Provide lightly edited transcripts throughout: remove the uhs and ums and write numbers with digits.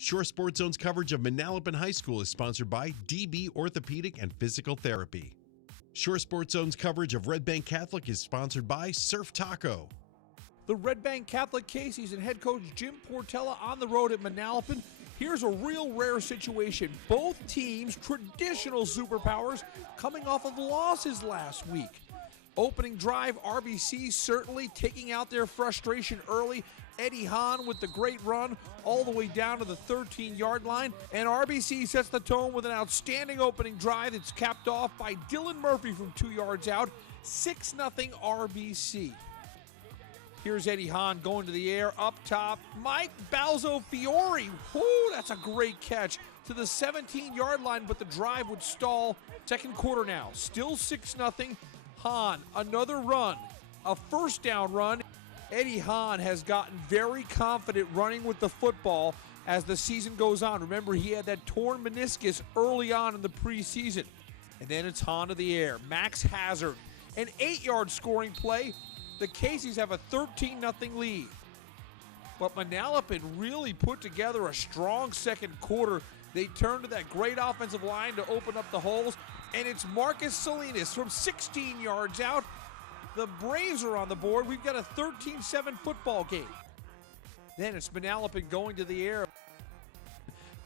Shore Sports Zone's coverage of Manalapan High School is sponsored by DB Orthopedic and Physical Therapy. Shore Sports Zone's coverage of Red Bank Catholic is sponsored by Surf Taco. The Red Bank Catholic Casey's and head coach Jim Portella on the road at Manalapan. Here's a real rare situation. Both teams, traditional superpowers, coming off of losses last week. Opening drive, RBC certainly taking out their frustration early. Eddie Hahn with the great run all the way down to the 13-yard line. And RBC sets the tone with an outstanding opening drive that's capped off by Dylan Murphy from 2 yards out. 6-0 RBC. Here's Eddie Hahn going to the air, up top. Mike Balzo-Fiore, whoo, that's a great catch to the 17-yard line, but the drive would stall. Second quarter now, still 6-0. Hahn, another run, a first down run. Eddie Hahn has gotten very confident running with the football as the season goes on. Remember, he had that torn meniscus early on in the preseason. And then it's Hahn to the air. Max Hazard, an 8-yard scoring play. The Casey's have a 13-0 lead. But Manalapan really put together a strong second quarter. They turned to that great offensive line to open up the holes. And it's Marcus Salinas from 16 yards out. The Braves are on the board. We've got a 13-7 football game. Then it's Manalapan going to the air.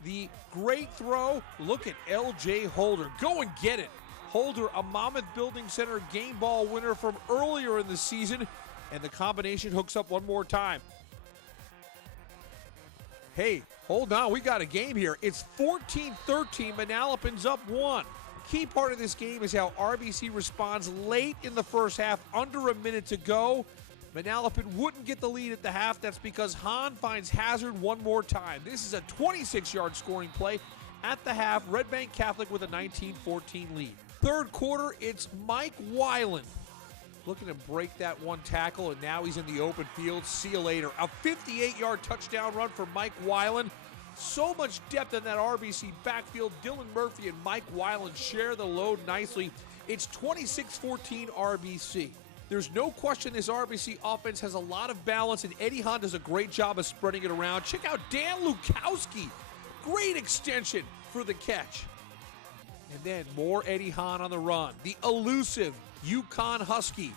The great throw. Look at L.J. Holder. Go and get it. Holder, a Monmouth Building Center game ball winner from earlier in the season. And the combination hooks up one more time. Hey, hold on. We got a game here. It's 14-13. Manalapan's up 1. Key part of this game is how RBC responds late in the first half, under a minute to go. Manalapan wouldn't get the lead at the half. That's because Hahn finds Hazard one more time. This is a 26-yard scoring play. At the half, Red Bank Catholic with a 19-14 lead. Third quarter, it's Mike Weiland looking to break that one tackle, and now he's in the open field. See you later. A 58-yard touchdown run for Mike Weiland. So much depth in that RBC backfield. Dylan Murphy and Mike Weiland share the load nicely. It's 26-14 RBC. There's no question this RBC offense has a lot of balance, and Eddie Hahn does a great job of spreading it around. Check out Dan Lukowski. Great extension for the catch. And then more Eddie Hahn on the run. The elusive Yukon Husky.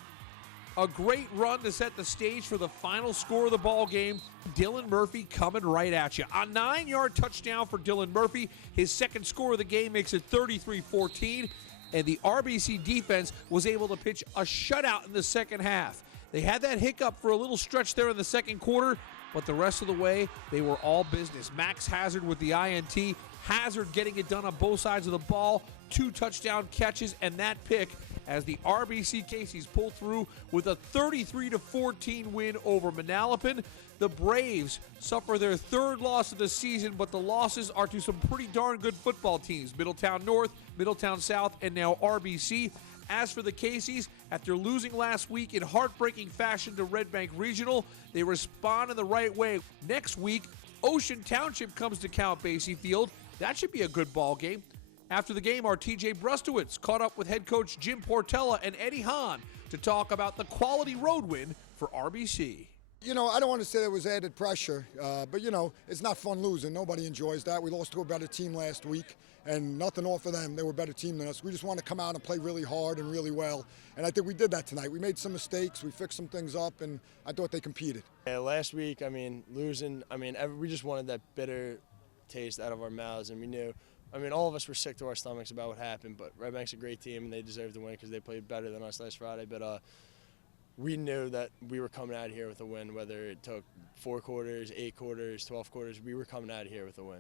A great run to set the stage for the final score of the ball game. Dylan Murphy coming right at you. A 9-yard touchdown for Dylan Murphy. His second score of the game makes it 33-14. And the RBC defense was able to pitch a shutout in the second half. They had that hiccup for a little stretch there in the second quarter, but the rest of the way, they were all business. Max Hazard with the INT. Hazard getting it done on both sides of the ball. 2 touchdown catches and that pick as the RBC Casey's pull through with a 33-14 win over Manalapan. The Braves suffer their third loss of the season, but the losses are to some pretty darn good football teams. Middletown North, Middletown South, and now RBC. As for the Casey's, after losing last week in heartbreaking fashion to Red Bank Regional, they respond in the right way. Next week, Ocean Township comes to Count Basie Field. That should be a good ball game. After the game, our TJ Brustowitz caught up with head coach Jim Portella and Eddie Hahn to talk about the quality road win for RBC. You know, I don't want to say there was added pressure, but, you know, it's not fun losing. Nobody enjoys that. We lost to a better team last week, and nothing off of them. They were a better team than us. We just want to come out and play really hard and really well, and I think we did that tonight. We made some mistakes. We fixed some things up, and I thought they competed. Yeah, last week, losing, we just wanted that bitter taste out of our mouths, and we knew. All of us were sick to our stomachs about what happened, but Red Bank's a great team, and they deserve to win because they played better than us last Friday. But we knew that we were coming out of here with a win, whether it took 4 quarters, 8 quarters, 12 quarters. We were coming out of here with a win.